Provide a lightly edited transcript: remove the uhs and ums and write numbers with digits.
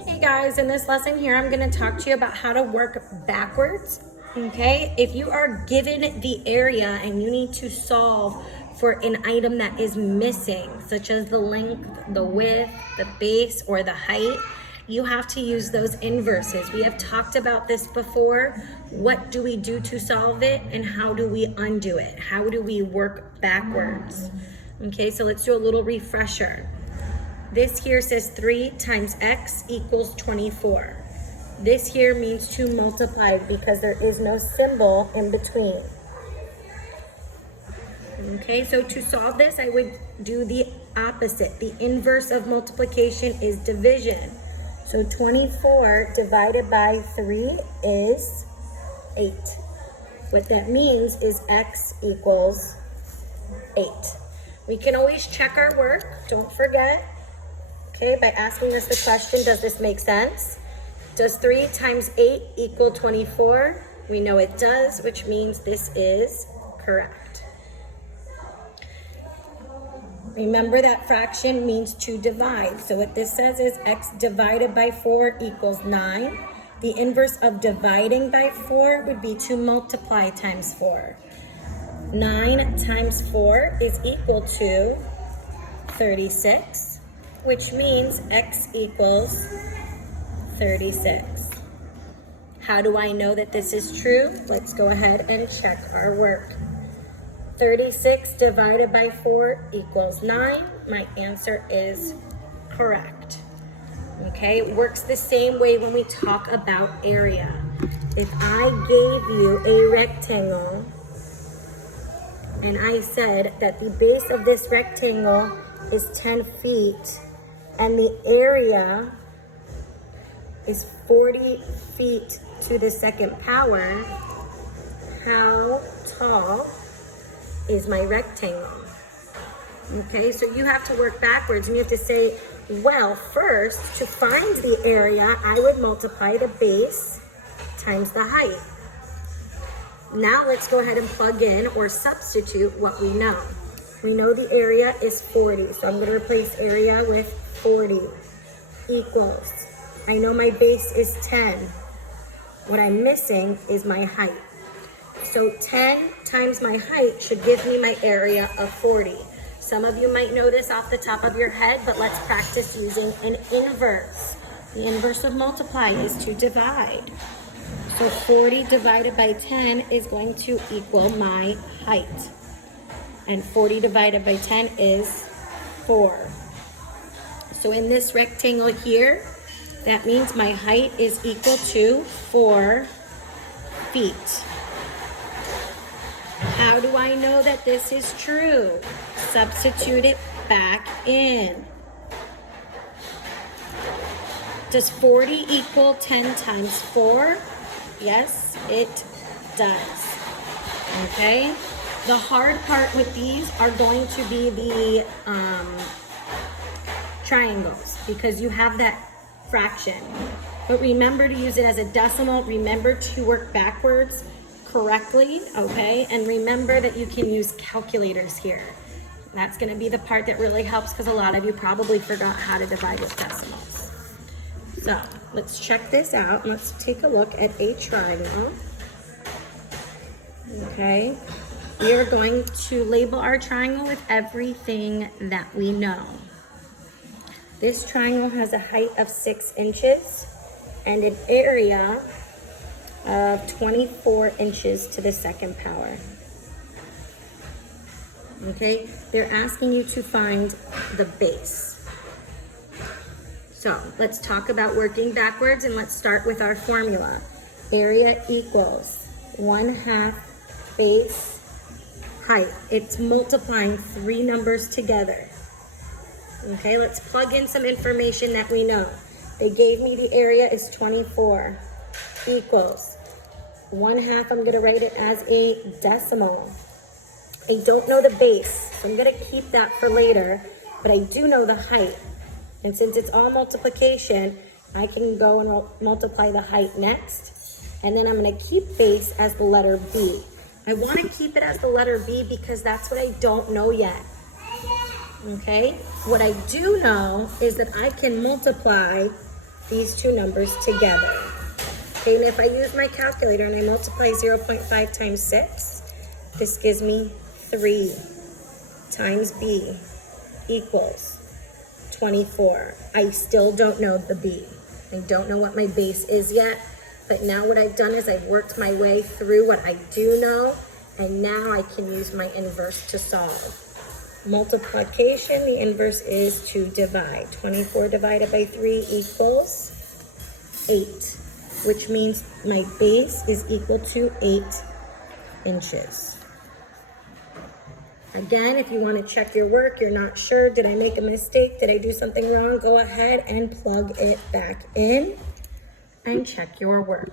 Hey guys, in this lesson here, I'm going to talk to you about how to work backwards. Okay, if you are given the area and you need to solve for an item that is missing, such as the length, the width, the base, or the height, you have to use those inverses. We have talked about this before. What do we do to solve it, and how do we undo it? How do we work backwards? Okay, so let's do a little refresher. This here says 3 times x equals 24. This here means to multiply because there is no symbol in between. Okay, so to solve this, I would do the opposite. The inverse of multiplication is division. So 24 divided by 3 is 8. What that means is x equals 8. We can always check our work, don't forget. Okay, by asking us the question, does this make sense? Does 3 times 8 equal 24? We know it does, which means this is correct. Remember that fraction means to divide. So what this says is x divided by 4 equals 9. The inverse of dividing by 4 would be to multiply times 4. 9 times 4 is equal to 36. Which means x equals 36. How do I know that this is true? Let's go ahead and check our work. 36 divided by 4 equals 9. My answer is correct. Okay, it works the same way when we talk about area. If I gave you a rectangle and I said that the base of this rectangle is 10 feet, and the area is 40 feet to the second power, how tall is my rectangle? Okay, so you have to work backwards and you have to say, well, first, to find the area, I would multiply the base times the height. Now let's go ahead and plug in or substitute what we know. We know the area is 40, so I'm going to replace area with 40 equals. I know my base is 10. What I'm missing is my height. So 10 times my height should give me my area of 40. Some of you might know this off the top of your head, but let's practice using an inverse. The inverse of multiply is to divide. So 40 divided by 10 is going to equal my height. And 40 divided by 10 is 4. So in this rectangle here, that means my height is equal to 4 feet. How do I know that this is true? Substitute it back in. Does 40 equal 10 times 4? Yes, it does. Okay? The hard part with these are going to be the triangles, because you have that fraction. But remember to use it as a decimal. Remember to work backwards correctly, okay? And remember that you can use calculators here. That's going to be the part that really helps, because a lot of you probably forgot how to divide with decimals. So let's check this out. Let's take a look at a triangle. Okay. We are going to label our triangle with everything that we know. This triangle has a height of 6 inches and an area of 24 inches to the second power. Okay, they're asking you to find the base. So let's talk about working backwards, and let's start with our formula. Area equals 1/2 base height. It's multiplying 3 numbers together. Okay, let's plug in some information that we know. They gave me the area is 24 equals 1/2. I'm going to write it as a decimal. I don't know the base, so I'm going to keep that for later, but I do know the height. And since it's all multiplication, I can go and multiply the height next. And then I'm going to keep base as the letter B. I want to keep it as the letter B because that's what I don't know yet. Okay? What I do know is that I can multiply these two numbers together. Okay, and if I use my calculator and I multiply 0.5 times 6, this gives me 3 times B equals 24. I still don't know the B. I don't know what my base is yet, but now what I've done is I've worked my way through what I do know, and now I can use my inverse to solve. Multiplication, the inverse is to divide. 24 divided by 3 equals 8, which means my base is equal to 8 inches. Again, if you want to check your work, you're not sure, did I make a mistake? Did I do something wrong? Go ahead and plug it back in and check your work.